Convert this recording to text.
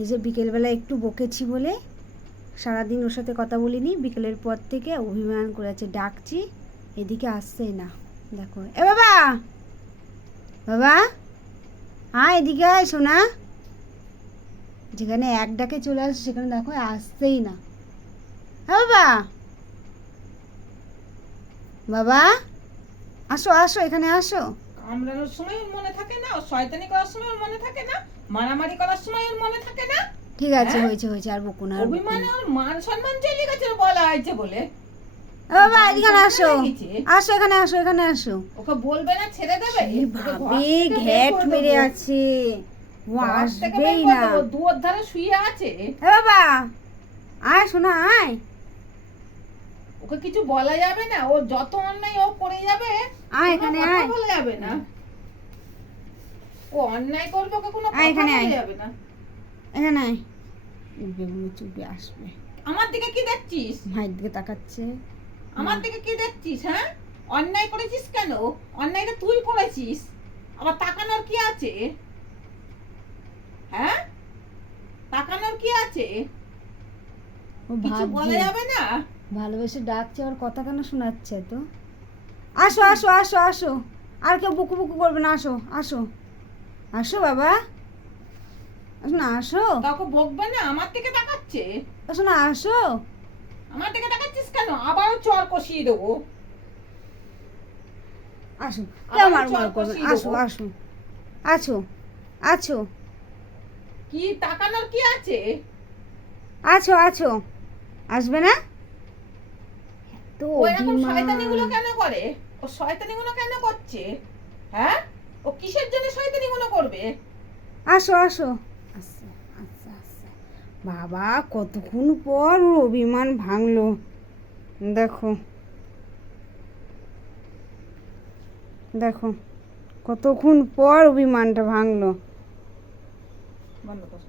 এই যে বিকেলবেলা একটু বকেছি বলে সারাদিন ওর সাথে কথা বলিনি, বিকেলের পর থেকে অভিমান করেছে, ডাকছি এদিকে আসছেই না। দেখো এ বাবা, বাবা হ্যাঁ এদিকে আয় শোনা। যেখানে এক ডাকে চলে আসছে সেখানে দেখো আসছেই না। হ্যাঁ বাবা, বাবা আসো আসো, এখানে আসো। কামড়ানোর সময় ওর মনে থাকে না, ও শয়তানি করার সময় ওর মনে থাকে না, মারামারি করার সময় ওর মনে থাকে না। ঠিক আছে, হ্যাঁ? হয়েছে হয়েছে, আর বকো না, আর বকো অভিমানে না। ওর মান সম্মান চলে গেছে বলা হয়েছে বলে। বাবা মান এখানে সম্মান আসো, লেগেছে। আসো এখানে আসো, এখানে আসো। ওকে বলবে না ছেড়ে দেবে? ওকে ঘর ভাবে থেকে বের ঘ্যাট করে মেরে দেবো। আছে, ও ঘর থেকে বের আসবেই করে না। দেবো, দুয়ার ধারে শুয়ে আছে। এ বাবা আয় শোনা আয়। ওকে কিছু বলা যাবে না, ও যত অন্যায় ও করে যাবে, আয় কোনো এখানে কথা আয়, বলা যাবে না। ও অন্যায় করবে, ওকে কোনো আয় কথা এখানে আয়, বলা যাবে না। এখানে আয়। বেগুনি চুপে আসবে। আমার দিকে কি দেখছিস? ভাইয়ের দিকে তাকাচ্ছে। আমার দিকে কি দেখছিস? হ্যাঁ, অন্যায় করেছিস কেন? অন্যায়টা তুই করেছিস, আবার তাকানোর কি আছে? হ্যাঁ, তাকানোর কি আছে? ও কিছু বলা ভাবছে যাবে না। ভালোবেসে ডাকছে, ওর কথা কেন শোনাচ্ছে তো। আসো আসো আসো আসো, আর কেউ বুকু বুকু করবে না, আসো আসো আসো বাবা, আসো না আসো, কাউকে বকবে না, আমার দিকে তাকাচ্ছে। আসো না আসো। আমার দিকে তাকাচ্ছিস কেন? আবারও চর কষিয়ে দেবো। আসো, কেউ আবারও মার চর মার করবে, কষিয়ে আসো দেবো। আসো আছো আছো কি তাকানোর কি আছে? আছো আছো, আসবে না তো ও এরকম শয়তানিগুলো অভিমান। কেন করে? ও শয়তানিগুলো কেন করছে? হ্যাঁ, ও কিসের জন্য শয়তানিগুলো করবে? আসো আসো, আচ্ছা আচ্ছা আচ্ছা, বাবা কতক্ষণ পর ওর অভিমান ভাঙলো। দেখো দেখো, কতক্ষণ পর অভিমানটা ভাঙলো। বন্ধ কর।